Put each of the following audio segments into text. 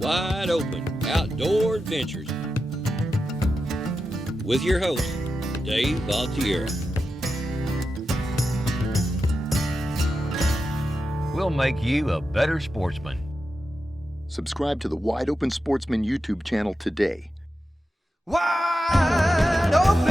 Wide Open Outdoor Adventures with your host, Dave Valtiero. We'll make you a better sportsman. Subscribe to the Wide Open Sportsman YouTube channel today. Wide open!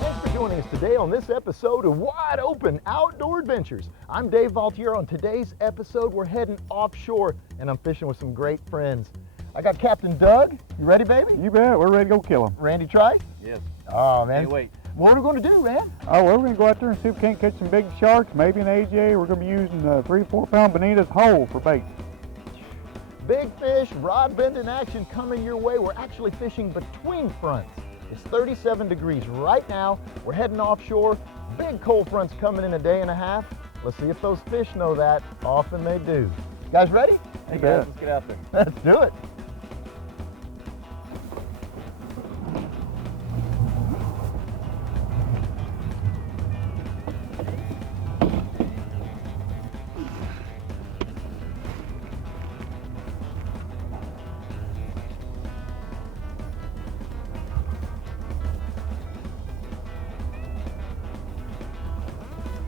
Thanks for joining us today on this episode of Wide Open Outdoor Adventures. I'm Dave Valtiero. On today's episode, we're heading offshore, and I'm fishing with some great friends. I got Captain Doug. You ready, baby? You bet. We're ready to go kill them. Randy Trice? Yes. Oh, man. Can't wait. What are we going to do, man? Oh, well, we're going to go out there and see if we can't catch some big sharks, maybe an AJ. We're going to be using 3 to 4 pound bonitas whole for bait. Big fish, rod bending action coming your way. We're actually fishing between fronts. It's 37 degrees right now. We're heading offshore. Big cold fronts coming in a day and a half. Let's see if those fish know that. Often they do. You guys ready? Hey guys, let's get out there. Let's do it.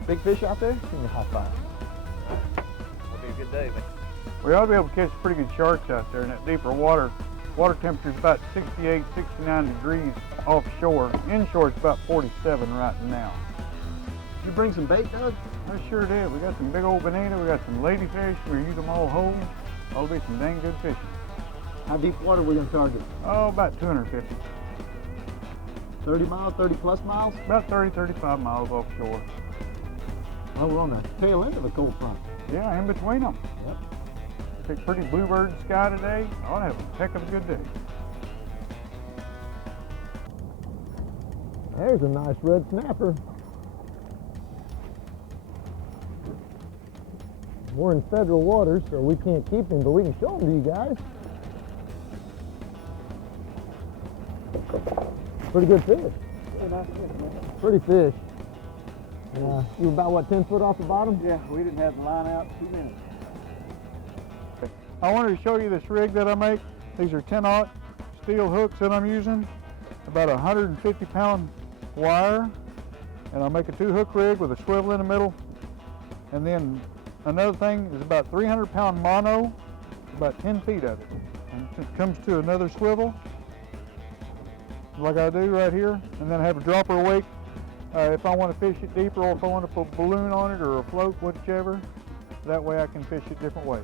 Big fish out there? Give me a high five. It'll be a good day, man. We ought to be able to catch pretty good sharks out there in that deeper water. Water temperature is about 68, 69 degrees offshore. Inshore it's about 47 right now. Did you bring some bait, Doug? I sure did. We got some big old bonita. We got some ladyfish. We use them all whole. That'll be some dang good fishing. How deep water are we going to target? Oh, about 250. 30 miles, 30 plus miles? About 30, 35 miles offshore. Oh, we're on the tail end of a cold front. Yeah, in between them. Yep. Pick pretty bluebird sky today. I'll have a heck of a good day. There's a nice red snapper. We're in federal waters, so we can't keep him, but we can show him to you guys. Pretty good fish. Pretty fish. You were about, what, 10 foot off the bottom? Yeah, we didn't have the line out 2 minutes. I wanted to show you this rig that I make. These are 10-aught steel hooks that I'm using. About a 150-pound wire. And I make a 2-hook rig with a swivel in the middle. And then another thing is about 300-pound mono, about 10 feet of it. And it comes to another swivel, like I do right here. And then I have a dropper weight. If I want to fish it deeper or if I want to put a balloon on it or a float, whichever, that way I can fish it different ways.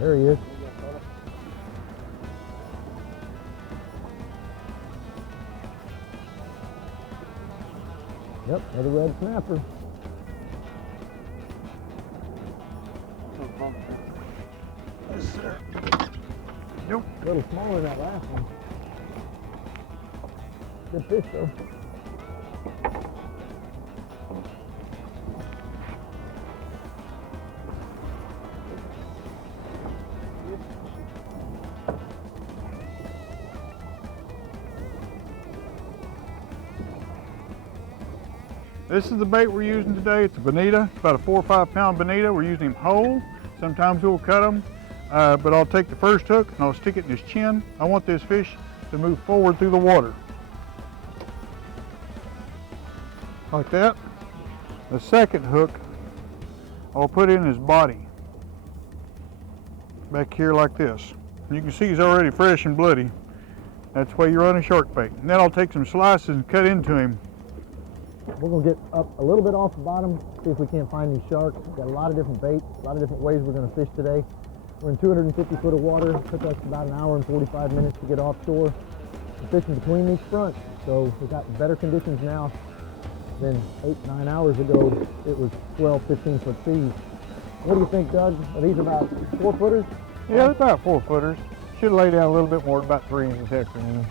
There he is. Yep, another red snapper. Yes, sir. Nope. A little smaller than that last one. Good fish, though. This is the bait we're using today. It's a bonita, about a 4 or 5 pound bonita. We're using him whole. Sometimes we'll cut them, but I'll take the first hook and I'll stick it in his chin. I want this fish to move forward through the water. Like that. The second hook, I'll put in his body. Back here like this. And you can see he's already fresh and bloody. That's why you run a shark bait. And then I'll take some slices and cut into him. We're going to get up a little bit off the bottom, see if we can't find these sharks. We've got a lot of different baits, a lot of different ways we're going to fish today. We're in 250 foot of water. It took us about an hour and 45 minutes to get offshore. We're fishing between these fronts, so we've got better conditions now than 8-9 hours ago. It was 12, 15 foot seas. What do you think, Doug? Are these about 4 footers? Yeah, they're about 4 footers. Should lay down a little bit more, about 3 in this afternoon.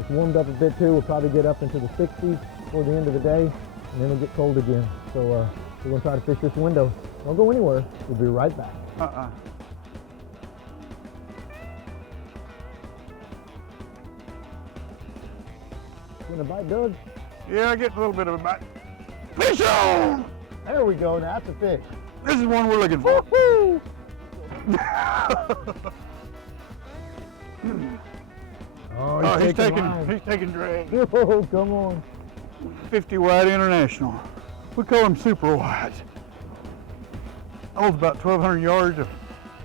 It's warmed up a bit too. We'll probably get up into the 60s before the end of the day, and then it'll get cold again. So we're gonna try to fish this window. Don't go anywhere. We'll be right back. Gonna bite, Doug? Yeah, I get a little bit of a bite. Fish on! There we go. Now that's a fish. This is one we're looking for. Woo! Oh, he's taking drag. Oh, come on. 50 wide international. We call him super wide. Holds about 1,200 yards of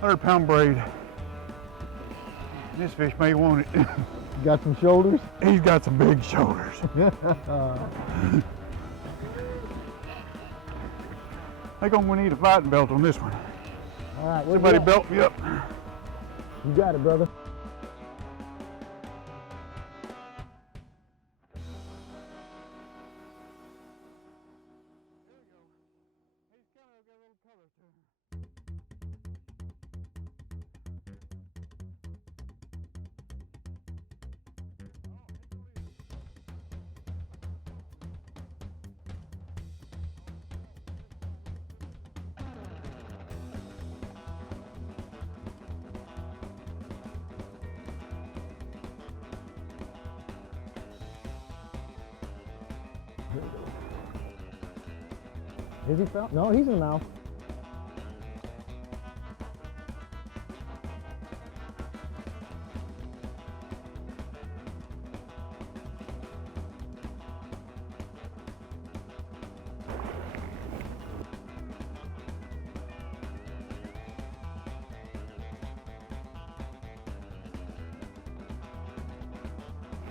100-pound braid. This fish may want it. Got some shoulders? He's got some big shoulders. I think we need a fighting belt on this one. All right, somebody belt me up. You got it, brother. Is he found? No, he's in the mouth.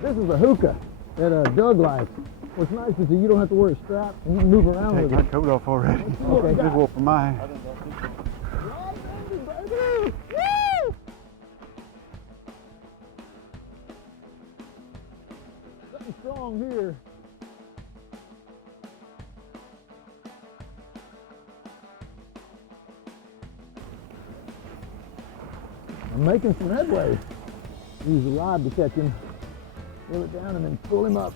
This is a hookah that Doug likes. What's nice is that you don't have to wear a strap and you can move around with Take my it. coat off already. Okay. This wolf for mine. Something strong here. I'm making some headway. Use the rod to catch him. Pull it down and then pull him up.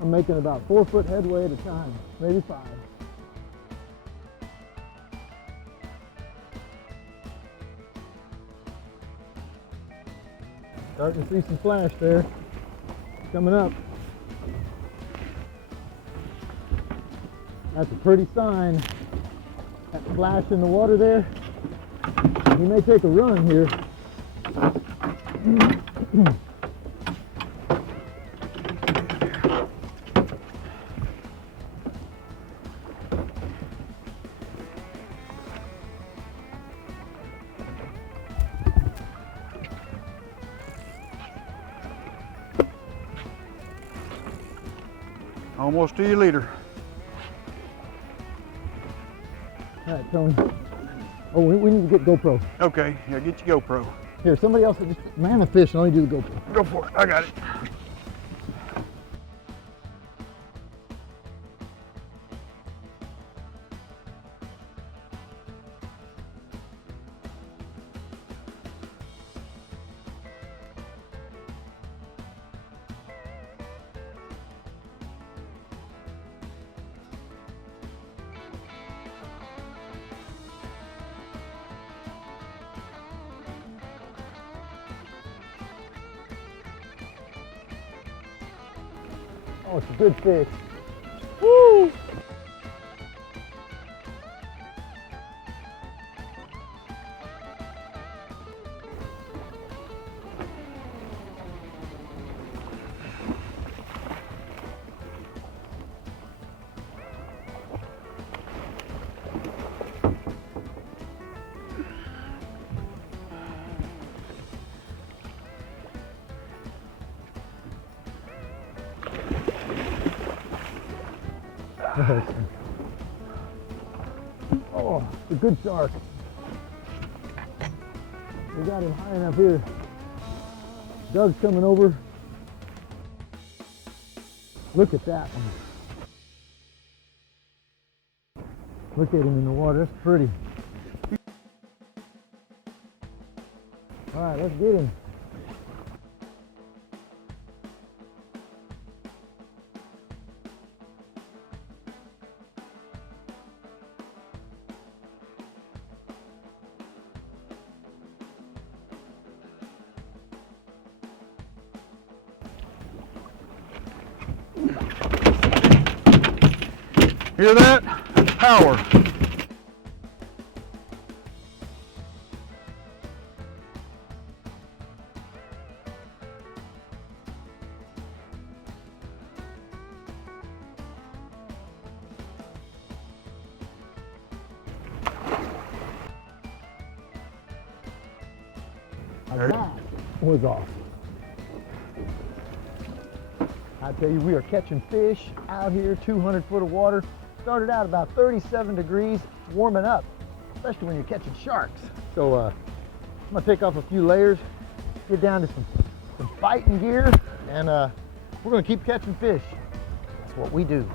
I'm making about 4 foot headway at a time, maybe 5. Starting to see some flash there. Coming up. That's a pretty sign. That flash in the water there. He may take a run here. Almost to your leader. All right, Tony. Oh, we need to get GoPro. Okay, yeah, get your GoPro. Here, somebody else just man the fish and let me do the GoPro. Go for it, I got it. Oh, it's a good fish. Woo! Oh, it's a good shark. We got him high enough here. Doug's coming over. Look at that one. Look at him in the water, that's pretty. All right, let's get him. Hear that? That's power. That was off. I tell you, we are catching fish out here, 200 foot of water. Started out about 37 degrees, warming up, especially when you're catching sharks. So I'm gonna take off a few layers, get down to some fighting gear, and we're gonna keep catching fish. That's what we do.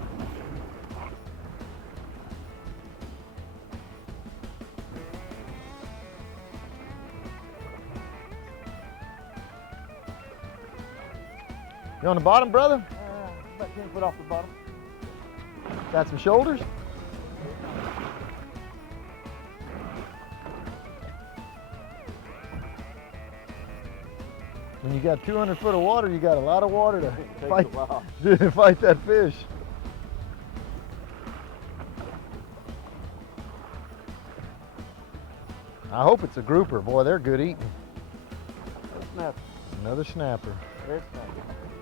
You on the bottom, brother? About 10 foot off the bottom. Got some shoulders? When you got 200 foot of water, you got a lot of water to fight that fish. I hope it's a grouper. Boy, they're good eating. Another snapper.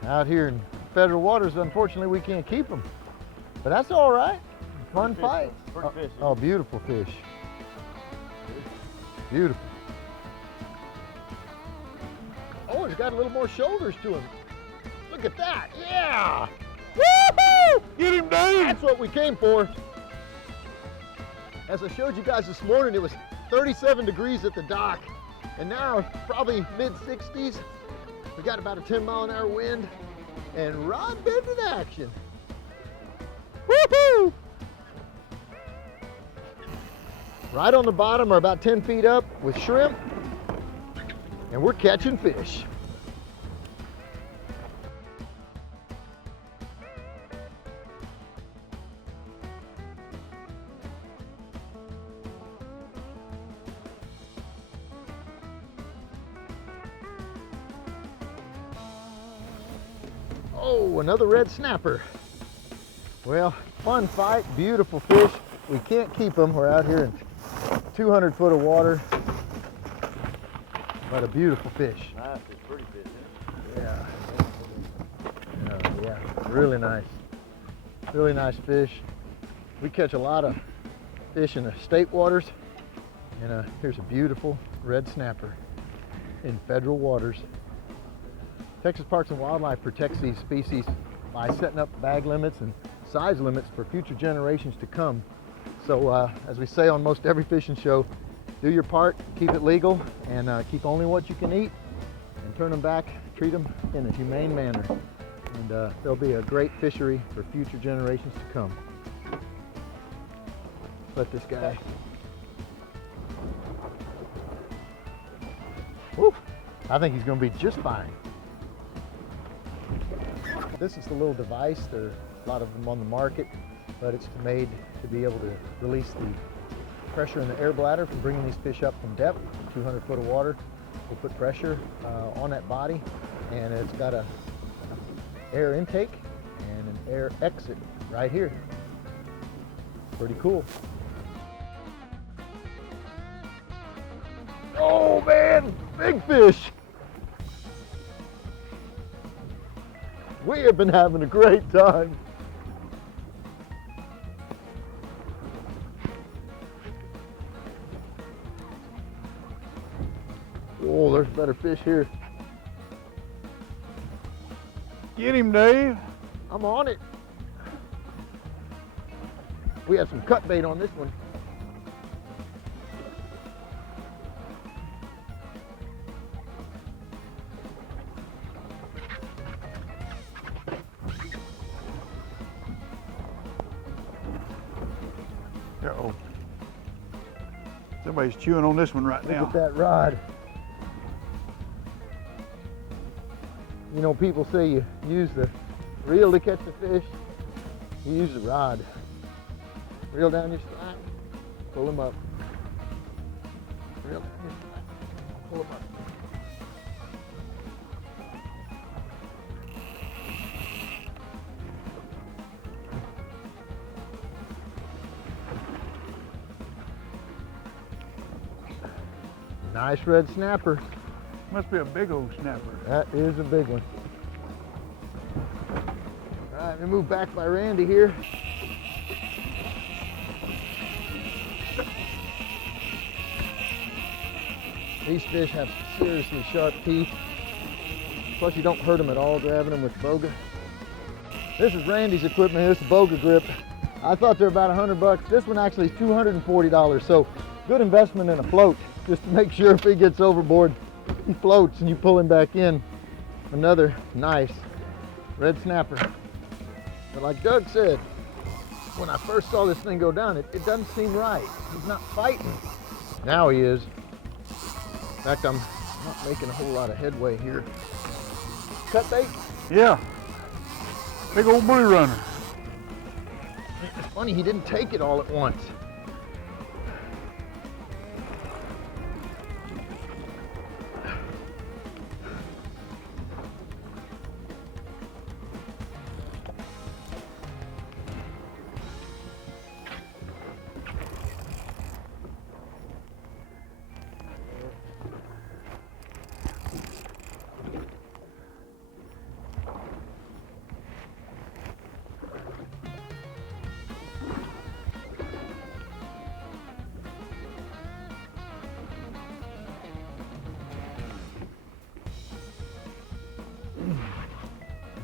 Out here in federal waters, unfortunately, we can't keep them. But that's all right. Fun fight. Oh, beautiful fish. Beautiful. Oh, he's got a little more shoulders to him. Look at that. Yeah. Woohoo! Get him, Dave! That's what we came for. As I showed you guys this morning, it was 37 degrees at the dock. And now it's probably mid-60s. We got about a 10-mile-an-hour wind. And rod bending action. Woohoo! Right on the bottom are about 10 feet up with shrimp. And we're catching fish. Oh, another red snapper. Well, fun fight, beautiful fish. We can't keep them. We're out here in 200 foot of water. But a beautiful fish. Nice, it's pretty fish, isn't it? Yeah. Yeah, really nice. Really nice fish. We catch a lot of fish in the state waters. And here's a beautiful red snapper in federal waters. Texas Parks and Wildlife protects these species by setting up bag limits and size limits for future generations to come. So as we say on most every fishing show, do your part, keep it legal, and keep only what you can eat, and turn them back, treat them in a humane manner. And there'll be a great fishery for future generations to come. Let this guy. Woo, I think he's going to be just fine. This is the little device. There are a lot of them on the market, but it's made to be able to release the pressure in the air bladder from bringing these fish up from depth, 200 foot of water. We'll put pressure on that body, and it's got a air intake and an air exit right here. Pretty cool. Oh man, big fish. We have been having a great time. Oh, there's better fish here. Get him, Dave. I'm on it. We have some cut bait on this one. Uh-oh. Somebody's chewing on this one right now. Look at that rod. You know, people say you use the reel to catch the fish. You use the rod. Reel down your slack, pull them up. Reel down your slack, pull them up. Nice red snapper. Must be a big old snapper. That is a big one. All right, we move back by Randy here. These fish have seriously sharp teeth. Plus you don't hurt them at all grabbing them with boga. This is Randy's equipment. This is boga grip. I thought they're about $100. This one actually is $240. So good investment in a float, just to make sure if he gets overboard, he floats and you pull him back in. Another nice red snapper. But like Doug said, when I first saw this thing go down, it doesn't seem right. He's not fighting. Now he is. In fact, I'm not making a whole lot of headway here. Cut bait? Yeah. Big old blue runner. It's funny, he didn't take it all at once.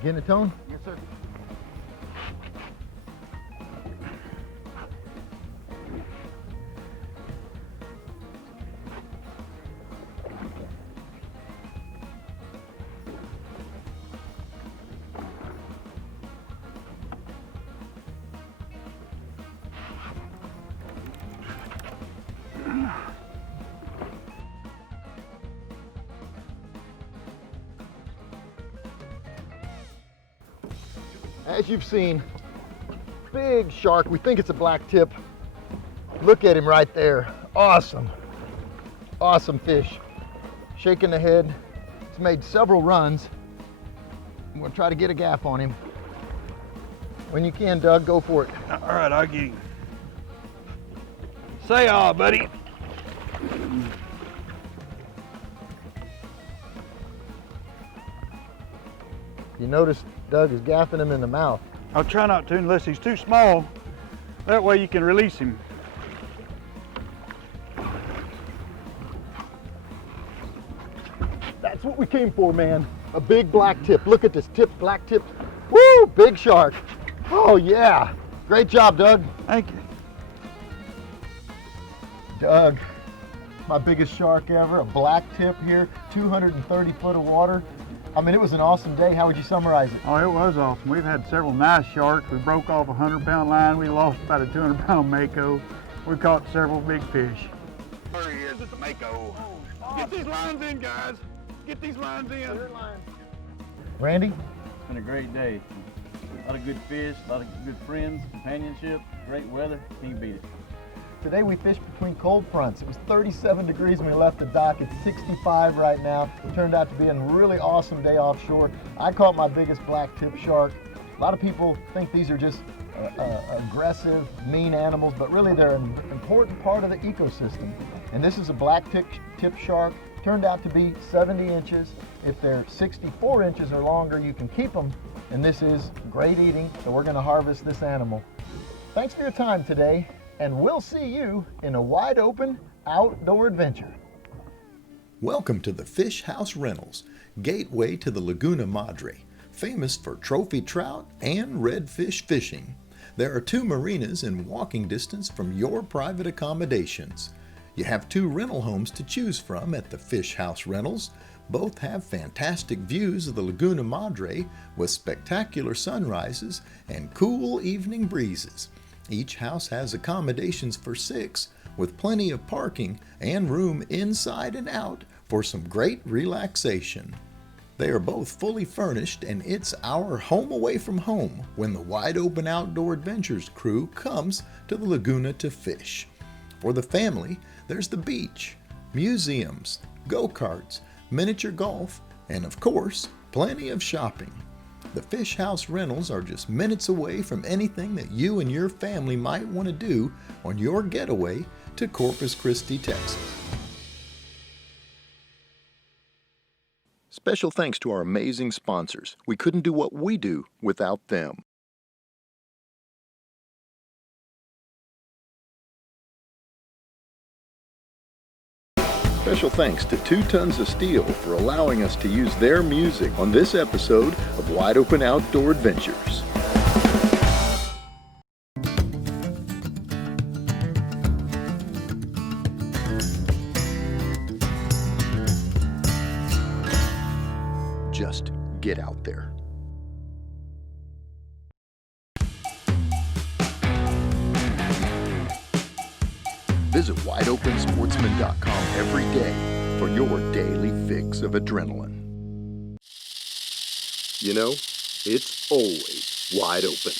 Getting a tone? Yes, sir. As you've seen, big shark. We think it's a black tip. Look at him right there. Awesome. Awesome fish. Shaking the head. He's made several runs. I'm gonna try to get a gaff on him. When you can, Doug, go for it. All right, I'll get him. Say aw, buddy. You notice Doug is gaffing him in the mouth. I'll try not to unless he's too small. That way you can release him. That's what we came for, man. A big black tip. Look at this tip, black tip. Woo, big shark. Oh yeah. Great job, Doug. Thank you. Doug, my biggest shark ever, a black tip here, 230 foot of water. I mean, it was an awesome day. How would you summarize it? Oh, it was awesome. We've had several nice sharks. We broke off a 100-pound line. We lost about a 200-pound mako. We caught several big fish. There he is at the mako. Get these lines in, guys. Get these lines in. Randy? It's been a great day. A lot of good fish, a lot of good friends, companionship, great weather. Can't beat it. Today we fished between cold fronts. It was 37 degrees when we left the dock. It's 65 right now. It turned out to be a really awesome day offshore. I caught my biggest black tip shark. A lot of people think these are just aggressive, mean animals, but really they're an important part of the ecosystem. And this is a black tip shark. Turned out to be 70 inches. If they're 64 inches or longer, you can keep them. And this is great eating, so we're gonna harvest this animal. Thanks for your time today, and we'll see you in a wide open outdoor adventure. Welcome to the Fish House Rentals, gateway to the Laguna Madre, famous for trophy trout and redfish fishing. There are 2 marinas in walking distance from your private accommodations. You have 2 rental homes to choose from at the Fish House Rentals. Both have fantastic views of the Laguna Madre with spectacular sunrises and cool evening breezes. Each house has accommodations for 6 with plenty of parking and room inside and out for some great relaxation. They are both fully furnished, and it's our home away from home when the Wide Open Outdoor Adventures crew comes to the Laguna to fish. For the family, there's the beach, museums, go-karts, miniature golf, and of course, plenty of shopping. The Fish House Rentals are just minutes away from anything that you and your family might want to do on your getaway to Corpus Christi, Texas. Special thanks to our amazing sponsors. We couldn't do what we do without them. Special thanks to 2 Tons of Steel for allowing us to use their music on this episode of Wide Open Outdoor Adventures. Just get out there. Visit wideopensportsman.com every day for your daily fix of adrenaline. You know, it's always wide open.